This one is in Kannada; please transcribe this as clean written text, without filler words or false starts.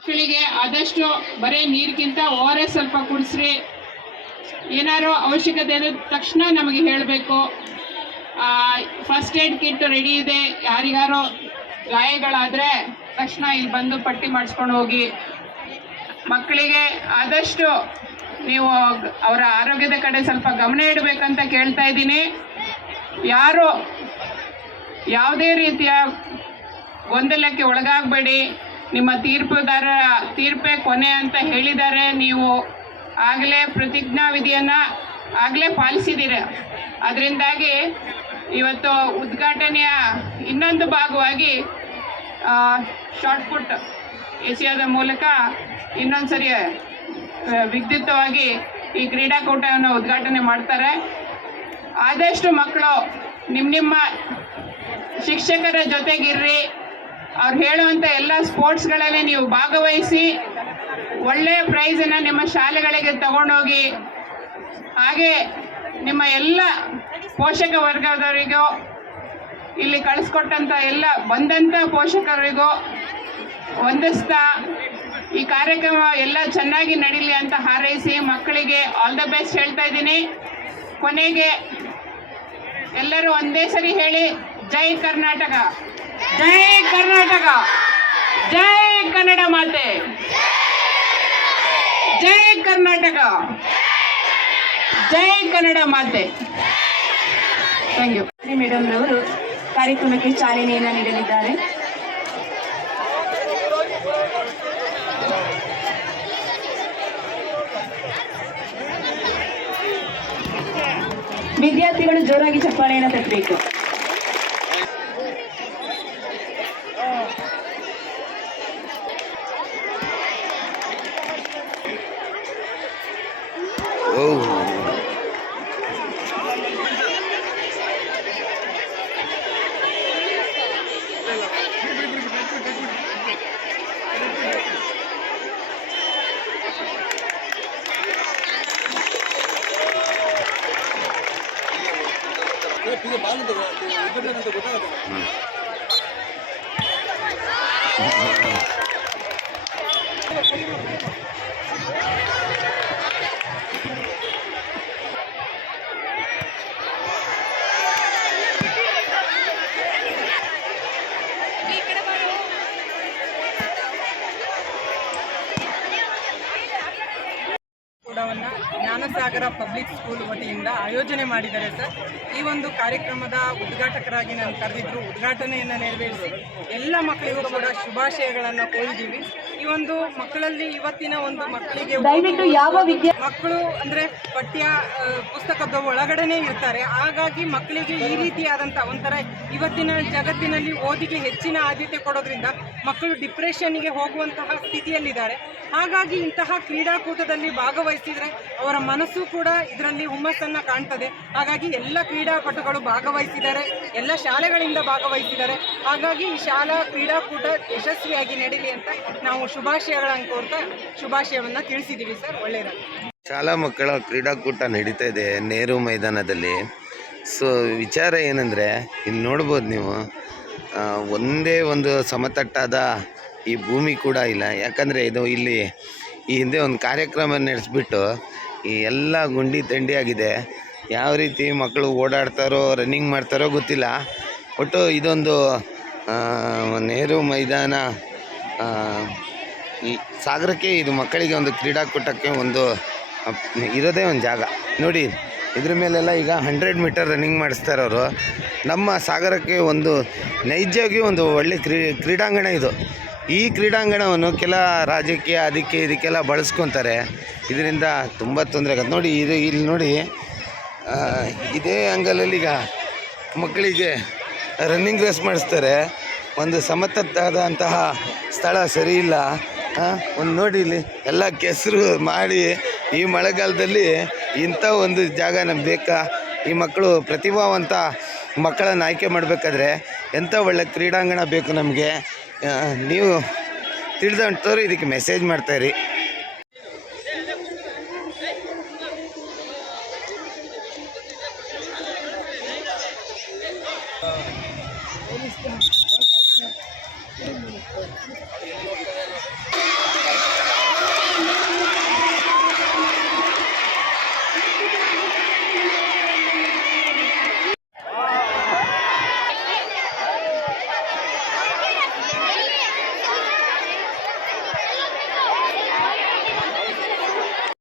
ಮಕ್ಕಳಿಗೆ ಆದಷ್ಟು ಬರೀ ನೀರಿಗಿಂತ ORS ಸ್ವಲ್ಪ ಕುಡಿಸ್ರಿ. ಏನಾರು ಅವಶ್ಯಕತೆ ಇದ್ದ ತಕ್ಷಣ ನಮಗೆ ಹೇಳಬೇಕು. ಫಸ್ಟ್ ಏಡ್ ಕಿಟ್ ರೆಡಿ ಇದೆ. ಯಾರಿಗಾರೋ ಗಾಯಗಳಾದರೆ ತಕ್ಷಣ ಇಲ್ಲಿ ಬಂದು ಪಟ್ಟಿ ಮಾಡಿಸ್ಕೊಂಡು ಹೋಗಿ. ಮಕ್ಕಳಿಗೆ ಆದಷ್ಟು ನೀವು ಅವರ ಆರೋಗ್ಯದ ಕಡೆ ಸ್ವಲ್ಪ ಗಮನ ಇಡಬೇಕಂತ ಕೇಳ್ತಾ ಇದ್ದೀನಿ. ಯಾರು ಯಾವುದೇ ರೀತಿಯ ಗೊಂದಲಕ್ಕೆ ಒಳಗಾಗಬೇಡಿ. ನಿಮ್ಮ ತೀರ್ಪೇ ಕೊನೆ ಅಂತ ಹೇಳಿದ್ದಾರೆ. ನೀವು ಆಗಲೇ ಪ್ರತಿಜ್ಞಾ ವಿಧಿಯನ್ನು ಆಗಲೇ ಪಾಲಿಸಿದ್ದೀರ. ಅದರಿಂದಾಗಿ ಇವತ್ತು ಉದ್ಘಾಟನೆಯ ಇನ್ನೊಂದು ಭಾಗವಾಗಿ ಶಾರ್ಟ್ಪುಟ್ ಏಷ್ಯಾದ ಮೂಲಕ ಇನ್ನೊಂದು ಸರಿ ವಿದ್ಯುಕ್ತವಾಗಿ ಈ ಕ್ರೀಡಾಕೂಟವನ್ನು ಉದ್ಘಾಟನೆ ಮಾಡ್ತಾರೆ. ಆದಷ್ಟು ಮಕ್ಕಳು ನಿಮ್ಮ ಶಿಕ್ಷಕರ ಜೊತೆಗಿರ್ರಿ. ಅವ್ರು ಹೇಳುವಂಥ ಎಲ್ಲ ಸ್ಪೋರ್ಟ್ಸ್ಗಳಲ್ಲಿ ನೀವು ಭಾಗವಹಿಸಿ ಒಳ್ಳೆಯ ಪ್ರೈಸನ್ನು ನಿಮ್ಮ ಶಾಲೆಗಳಿಗೆ ತಗೊಂಡೋಗಿ. ಹಾಗೆ ನಿಮ್ಮ ಎಲ್ಲ ಪೋಷಕ ವರ್ಗದವರಿಗೂ ಇಲ್ಲಿ ಕಳಿಸ್ಕೊಟ್ಟಂಥ ಎಲ್ಲ ಬಂದಂಥ ಪೋಷಕರಿಗೂ ವಂದಿಸ್ತಾ ಈ ಕಾರ್ಯಕ್ರಮ ಎಲ್ಲ ಚೆನ್ನಾಗಿ ನಡೀಲಿ ಅಂತ ಹಾರೈಸಿ ಮಕ್ಕಳಿಗೆ ಆಲ್ ದ ಬೆಸ್ಟ್ ಹೇಳ್ತಾ ಇದ್ದೀನಿ. ಕೊನೆಗೆ ಎಲ್ಲರೂ ಒಂದೇ ಸರಿ ಹೇಳಿ, ಜೈ ಕರ್ನಾಟಕ, ಜೈ ಕರ್ನಾಟಕ, ಜೈ ಕನ್ನಡ ಮಾತೆ, ಜೈ ಕರ್ನಾಟಕ, ಜೈ ಕನ್ನಡ ಮಾತೆ. Thank you. ಮೇಡಮ್ ರವರು ಕಾರ್ಯಕ್ರಮಕ್ಕೆ ಚಾಲನೆಯನ್ನು ನೀಡಲಿದ್ದಾರೆ. ವಿದ್ಯಾರ್ಥಿಗಳು ಜೋರಾಗಿ ಚಪ್ಪಾಳೆಯನ್ನು ತಟ್ಟಬೇಕು. ಜ್ಞಾನಸಾಗರ ಪಬ್ಲಿಕ್ ಸ್ಕೂಲ್ ವತಿಯಿಂದ ಆಯೋಜನೆ ಮಾಡಿದ್ದಾರೆ ಸರ್. ಈ ಒಂದು ಕಾರ್ಯಕ್ರಮದ ಉದ್ಘಾಟಕರಾಗಿ ನಾನು ಕರೆದಿದ್ರು. ಉದ್ಘಾಟನೆಯನ್ನು ನೆರವೇರಿಸಿ ಎಲ್ಲ ಮಕ್ಕಳಿಗೂ ಕೂಡ ಶುಭಾಶಯಗಳನ್ನು ಕೋರಿದ್ದೀವಿ. ಈ ಒಂದು ಮಕ್ಕಳಲ್ಲಿ ಇವತ್ತಿನ ಒಂದು ಮಕ್ಕಳಿಗೆ ಮಕ್ಕಳು ಅಂದರೆ ಪಠ್ಯ ಪುಸ್ತಕದ ಒಳಗಡೆನೇ ಇರ್ತಾರೆ. ಹಾಗಾಗಿ ಮಕ್ಕಳಿಗೆ ಈ ರೀತಿಯಾದಂಥ ಒಂಥರ ಇವತ್ತಿನ ಜಗತ್ತಿನಲ್ಲಿ ಓದಿಗೆ ಹೆಚ್ಚಿನ ಆದ್ಯತೆ ಕೊಡೋದ್ರಿಂದ ಮಕ್ಕಳು ಡಿಪ್ರೆಷನ್ಗೆ ಹೋಗುವಂತಹ ಸ್ಥಿತಿಯಲ್ಲಿದ್ದಾರೆ. ಹಾಗಾಗಿ ಇಂತಹ ಕ್ರೀಡಾಕೂಟದಲ್ಲಿ ಭಾಗವಹಿಸಿದರೆ ಅವರ ಮನಸ್ಸು ಕೂಡ ಇದರಲ್ಲಿ ಹುಮ್ಮಸ್ಸನ್ನು ಕಾಣ್ತದೆ. ಹಾಗಾಗಿ ಎಲ್ಲ ಕ್ರೀಡಾಪಟುಗಳು ಭಾಗವಹಿಸಿದ್ದಾರೆ, ಎಲ್ಲ ಶಾಲೆಗಳಿಂದ ಭಾಗವಹಿಸಿದ್ದಾರೆ. ಹಾಗಾಗಿ ಈ ಶಾಲಾ ಕ್ರೀಡಾಕೂಟ ಯಶಸ್ವಿಯಾಗಿ ನಡೀಲಿ ಅಂತ ನಾವು ಶುಭಾಶಯಗಳನ್ನು ಕೋರ್ತಾ ಶುಭಾಶಯವನ್ನು ತಿಳಿಸಿದ್ದೀವಿ ಸರ್. ಒಳ್ಳೆಯದಾಗಲಿ. ಶಾಲಾ ಮಕ್ಕಳ ಕ್ರೀಡಾಕೂಟ ನಡೀತಾ ಇದೆ ನೆಹರು ಮೈದಾನದಲ್ಲಿ. ಸೊ ವಿಚಾರ ಏನಂದರೆ, ಇಲ್ಲಿ ನೋಡ್ಬೋದು ನೀವು, ಒಂದೇ ಒಂದು ಸಮತಟ್ಟಾದ ಈ ಭೂಮಿ ಕೂಡ ಇಲ್ಲ. ಯಾಕಂದರೆ ಇದು ಇಲ್ಲಿ ಈ ಹಿಂದೆ ಒಂದು ಕಾರ್ಯಕ್ರಮ ನಡೆಸಿಬಿಟ್ಟು ಈ ಎಲ್ಲ ಗುಂಡಿ ತಂಡಿ ಆಗಿದೆ. ಯಾವ ರೀತಿ ಮಕ್ಕಳು ಓಡಾಡ್ತಾರೋ ರನ್ನಿಂಗ್ ಮಾಡ್ತಾರೋ ಗೊತ್ತಿಲ್ಲ. ಒಟ್ಟು ಇದೊಂದು ನೆಹರು ಮೈದಾನ ಈ ಸಾಗರಕ್ಕೆ ಇದು ಮಕ್ಕಳಿಗೆ ಒಂದು ಕ್ರೀಡಾಕೂಟಕ್ಕೆ ಒಂದು ಇರೋದೇ ಒಂದು ಜಾಗ ನೋಡಿ. ಇದ್ರ ಮೇಲೆಲ್ಲ ಈಗ 100 ಮೀಟರ್ ರನ್ನಿಂಗ್ ಮಾಡಿಸ್ತಾರೆ ಅವರು. ನಮ್ಮ ಸಾಗರಕ್ಕೆ ಒಂದು ನೈಜವಾಗಿ ಒಂದು ಒಳ್ಳೆ ಕ್ರೀಡಾಂಗಣ ಇದು. ಈ ಕ್ರೀಡಾಂಗಣವನ್ನು ಕೆಲ ರಾಜ್ಯಕ್ಕೆ ಅದಕ್ಕೆ ಇದಕ್ಕೆಲ್ಲ ಬಳಸ್ಕೊತಾರೆ. ಇದರಿಂದ ತುಂಬ ತೊಂದರೆ ಆಗುತ್ತೆ ನೋಡಿ. ಇಲ್ಲಿ ನೋಡಿ, ಇದೇ ಆ್ಯಂಗಲಲ್ಲಿ ಈಗ ಮಕ್ಕಳಿಗೆ ರನ್ನಿಂಗ್ ರೇಸ್ ಮಾಡಿಸ್ತಾರೆ. ಒಂದು ಸಮತಟ್ಟಾದಂತಹ ಸ್ಥಳ ಸರಿ ಇಲ್ಲ. ಒಂದು ನೋಡಿ, ಇಲ್ಲಿ ಎಲ್ಲ ಕೆಸರು ಮಾಡಿ ಈ ಮಳೆಗಾಲದಲ್ಲಿ ಇಂಥ ಒಂದು ಜಾಗ ನಮ್ಗೆ ಬೇಕಾ? ಈ ಮಕ್ಕಳು ಪ್ರತಿಭಾವಂತ ಮಕ್ಕಳನ್ನು ಆಯ್ಕೆ ಮಾಡಬೇಕಾದ್ರೆ ಎಂಥ ಒಳ್ಳೆ ಕ್ರೀಡಾಂಗಣ ಬೇಕು ನಮಗೆ. ನೀವು ತಿಳಿದಂಥವ್ರು ಇದಕ್ಕೆ ಮೆಸೇಜ್ ಮಾಡ್ತಾಯಿರಿ.